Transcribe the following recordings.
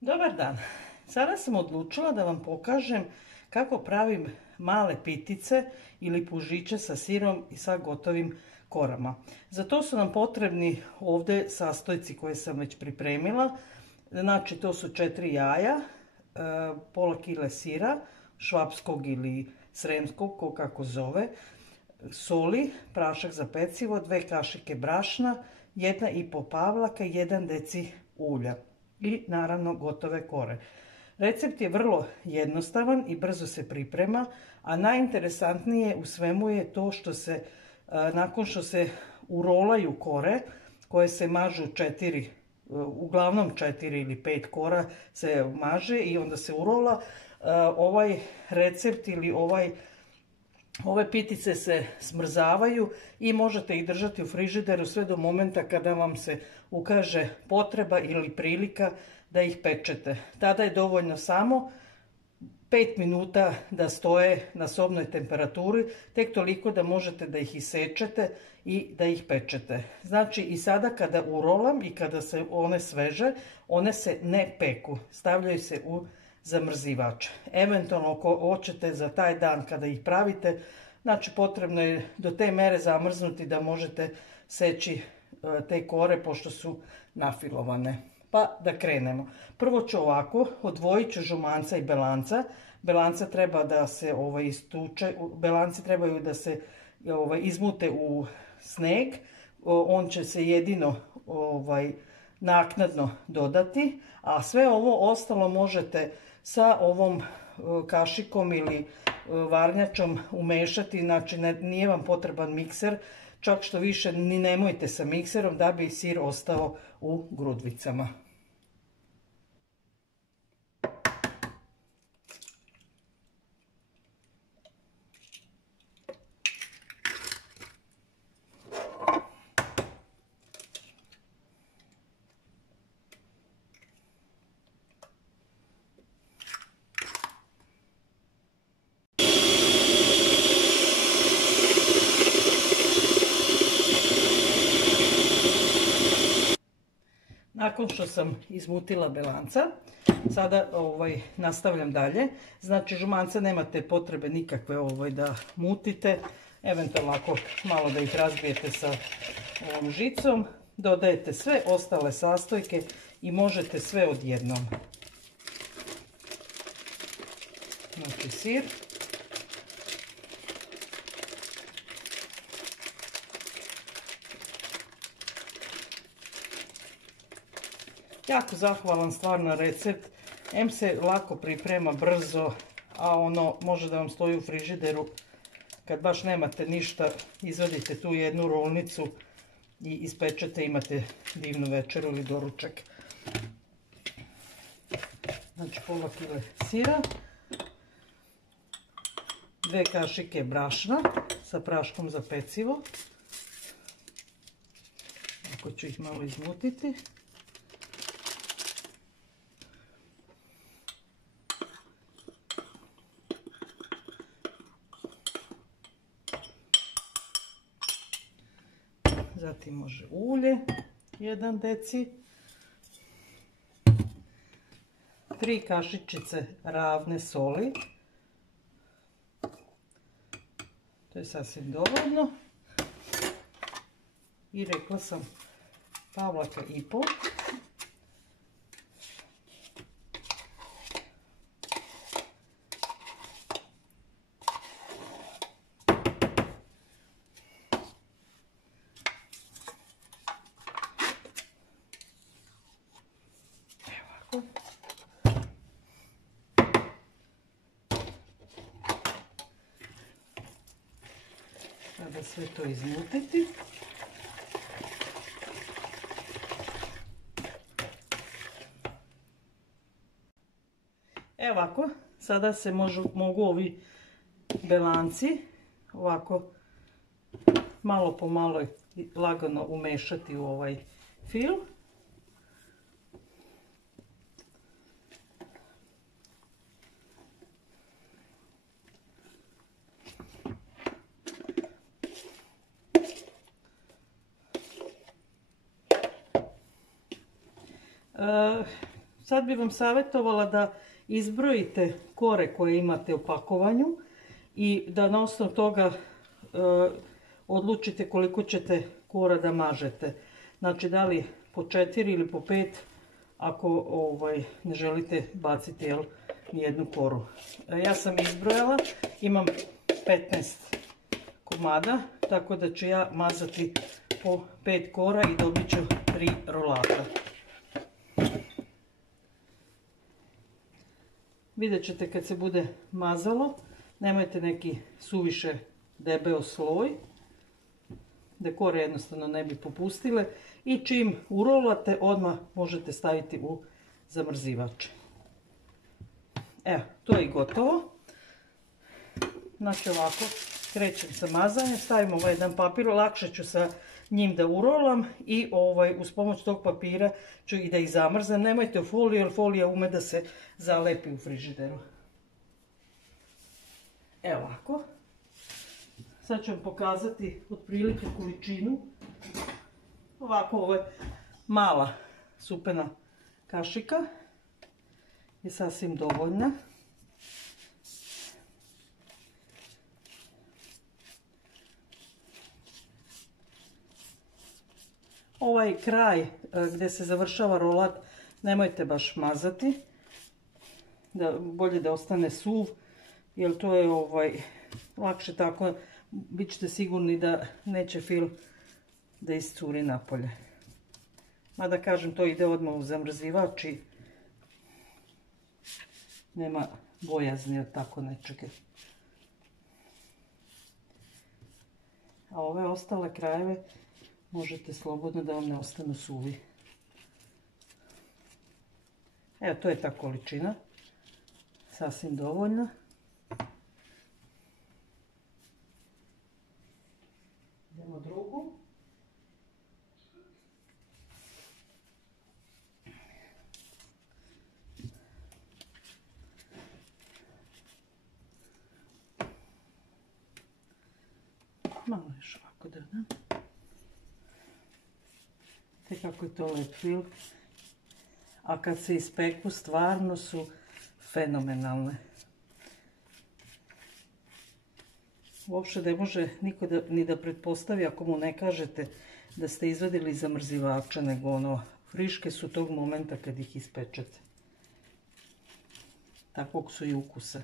Dobar dan. Sada sam odlučila da vam pokažem kako pravim male pitice ili pužiće sa sirom i sa gotovim korama. Za to su nam potrebni ovdje sastojci koje sam već pripremila. Znači to su 4 jaja, pola kile sira, švapskog ili sremskog, ko kako zove, soli, prašak za pecivo, 2 kašike brašna, 1,5 pavlaka i 1 deci ulja i naravno gotove kore. Recept je vrlo jednostavan i brzo se priprema, a najinteresantnije u svemu je to što se nakon što se urolaju kore koje se mažu 4, uglavnom 4 ili 5 kora se maže i onda se urola, ovaj recept ili ove pitice se smrzavaju i možete ih držati u frižideru sve do momenta kada vam se ukaže potreba ili prilika da ih pečete. Tada je dovoljno samo 5 minuta da stoje na sobnoj temperaturi, tek toliko da možete da ih isečete i da ih pečete. Znači i sada kada urolam i kada se one sveže, one se ne peku, stavljaju se u zamrzivač. Eventualno ako hoćete za taj dan kada ih pravite, znači potrebno je do te mere zamrznuti da možete seći te kore pošto su nafilovane. Pa da krenemo. Prvo ću ovako, odvojit ću žumanca i belanca. Belanca treba da se istuče, belanci trebaju da se izmute u sneg. On će se jedino naknadno dodati, a sve ovo ostalo možete sa ovom kašikom ili varnjačom umešati, znači nije vam potreban mikser, čak što više ni nemojte sa mikserom da bi sir ostao u grudvicama. Nakon što sam izmutila belanca, sada nastavljam dalje. Znači žumance nemate potrebe nikakve da mutite, eventualno ako malo da ih razbijete sa ovom žicom, dodajete sve ostale sastojke i možete sve odjednom. Znači sir. Jako zahvalan stvarno recept, em se lako priprema, brzo, a može da vam stoji u frižideru. Kad baš nemate ništa, izvadite tu jednu rolnicu i ispečete, imate divnu večeru ili doručak. Znači pola kile sira, 2 kašike brašna sa praškom za pecivo. Ako ću ih malo izmutiti. Zatim može ulje, 1 deci, 3 kašičice ravne soli, to je sasvim dovoljno, i rekla sam pavlaka i pol. Sada sve to izmutiti. Evo ovako, sada se mogu ovi belanci ovako malo po malo lagano umešati u ovaj fil. Sad bi vam savjetovala da izbrojite kore koje imate u pakovanju i da na osnovu toga odlučite koliko ćete kora da mažete. Znači da li po 4 ili po 5 ako ne želite baciti nijednu koru. Ja sam izbrojala, imam 15 komada, tako da ću ja mazati po 5 kora i dobit ću 3 rolata. Vidjet ćete kad se bude mazalo, nemojte neki suviše debeo sloj, da kore jednostavno ne bi popustile i čim urolate odmah možete staviti u zamrzivač. Evo, to je i gotovo. Znači ovako, krećem sa mazanjem, stavim ovaj jedan papir, lakše ću sa njim da urolam i uz pomoć tog papira ću i da ih zamrznem. Nemojte u foliju jer folija ume da se zalepi u frižideru. Evo ovako. Sad ću vam pokazati otprilike količinu. Ovako, ovo je mala supena kašika. Je sasvim dovoljna. Ovaj kraj gdje se završava rolat nemojte baš mazati. Bolje da ostane suv, jer to je lakše tako. Bit ćete sigurni da neće fil da iscuri napolje. Mada kažem, to ide odmah u zamrzivač i nema bojazni od tako nečega. A ove ostale krajeve možete slobodno da vam ne ostanu suvi. Evo, to je ta količina. Sasvim dovoljna. Idemo drugu. Malo još ovako da dam. Te kako je to lep fil. A kad se ispeku stvarno su fenomenalne. Uopšte ne može niko ni da pretpostavi ako mu ne kažete da ste izvadili iz zamrzivača, nego friške su tog momenta kad ih ispečete. Takvog su i ukusa.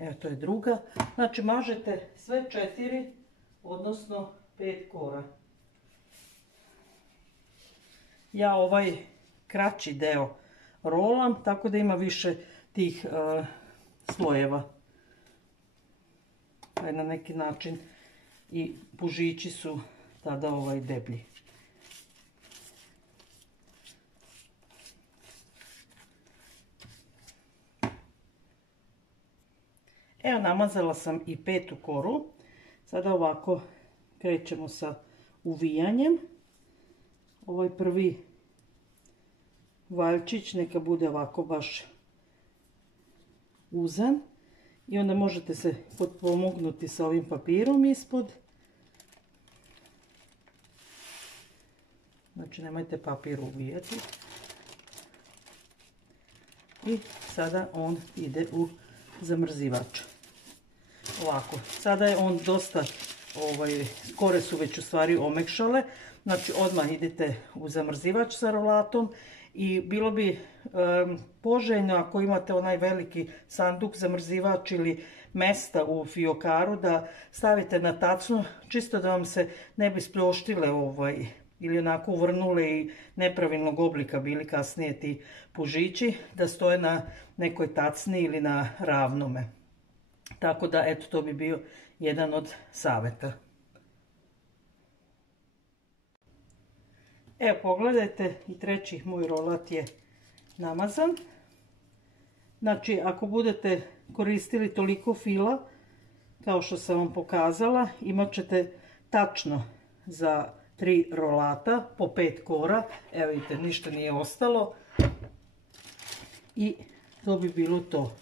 Evo, to je druga. Znači mažete sve 4, odnosno 5 kora. Ja ovaj kraći deo rolam, tako da ima više tih slojeva. Pa je na neki način i pužići su tada deblji. Evo, namazala sam i 5. koru. Sada ovako krećemo sa uvijanjem. Ovaj prvi valjčić neka bude ovako baš uzan. I onda možete se potpomognuti sa ovim papirom ispod. Znači nemojte papir uvijati. I sada on ide u zamrzivač. Ovako, sada je on dosta, kore su već u stvari omekšale. Znači odmah idete u zamrzivač sa rolatom. I bilo bi poželjno ako imate onaj veliki sanduk zamrzivač ili mesta u fiokaru da stavite na tacnu, čisto da vam se ne bi spljoštile ili onako uvrnule i nepravilnog oblika bili kasnije ti pužići, da stoje na nekoj tacni ili na ravnome. Tako da, eto, to bi bio jedan od savjeta. Evo, pogledajte, i treći moj rolat je namazan. Znači, ako budete koristili toliko fila, kao što sam vam pokazala, imat ćete tačno za 3 rolata po 5 kora. Evo vidite, ništa nije ostalo. I to bi bilo to.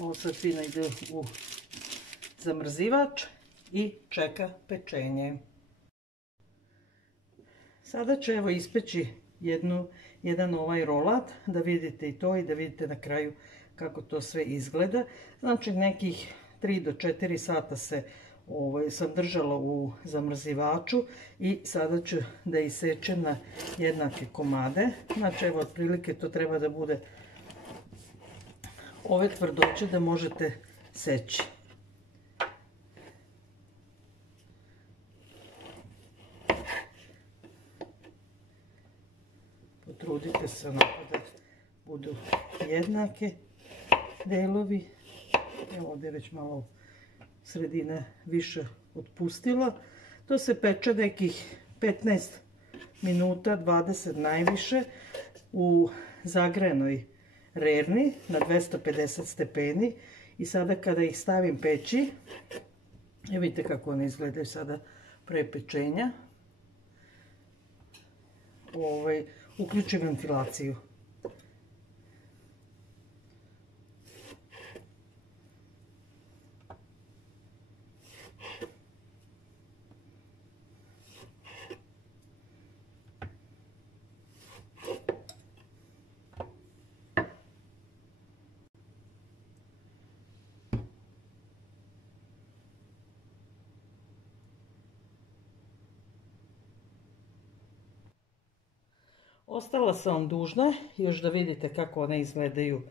Ovo sad fino ide u zamrzivač i čeka pečenje. Sada ću evo ispeći jedan ovaj rolat, da vidite i to i da vidite na kraju kako to sve izgleda. Znači nekih 3 do 4 sata sam držala u zamrzivaču i sada ću da isečem na jednake komade. Znači evo otprilike to treba da bude ove tvrdoće da možete seći. Potrudite se onako da budu jednake delovi. Evo ovdje je već malo sredina više otpustila. To se peče nekih 15 minuta, 20 najviše u zagrejanoj rerni na 250 stepeni. I sada kada ih stavim peći, vidite kako one izgledaju sada pre pečenja. Uključim ventilaciju. Ostala sam vam dužna još da vidite kako one izgledaju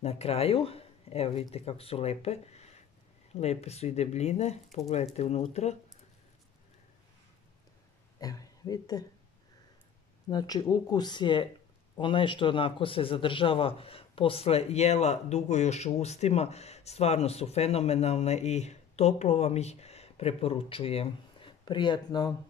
na kraju. Evo vidite kako su lepe. Lepe su i debljine. Pogledajte unutra. Evo vidite. Znači ukus je onaj što onako se zadržava posle jela dugo još u ustima. Stvarno su fenomenalne i toplo vam ih preporučujem. Prijatno!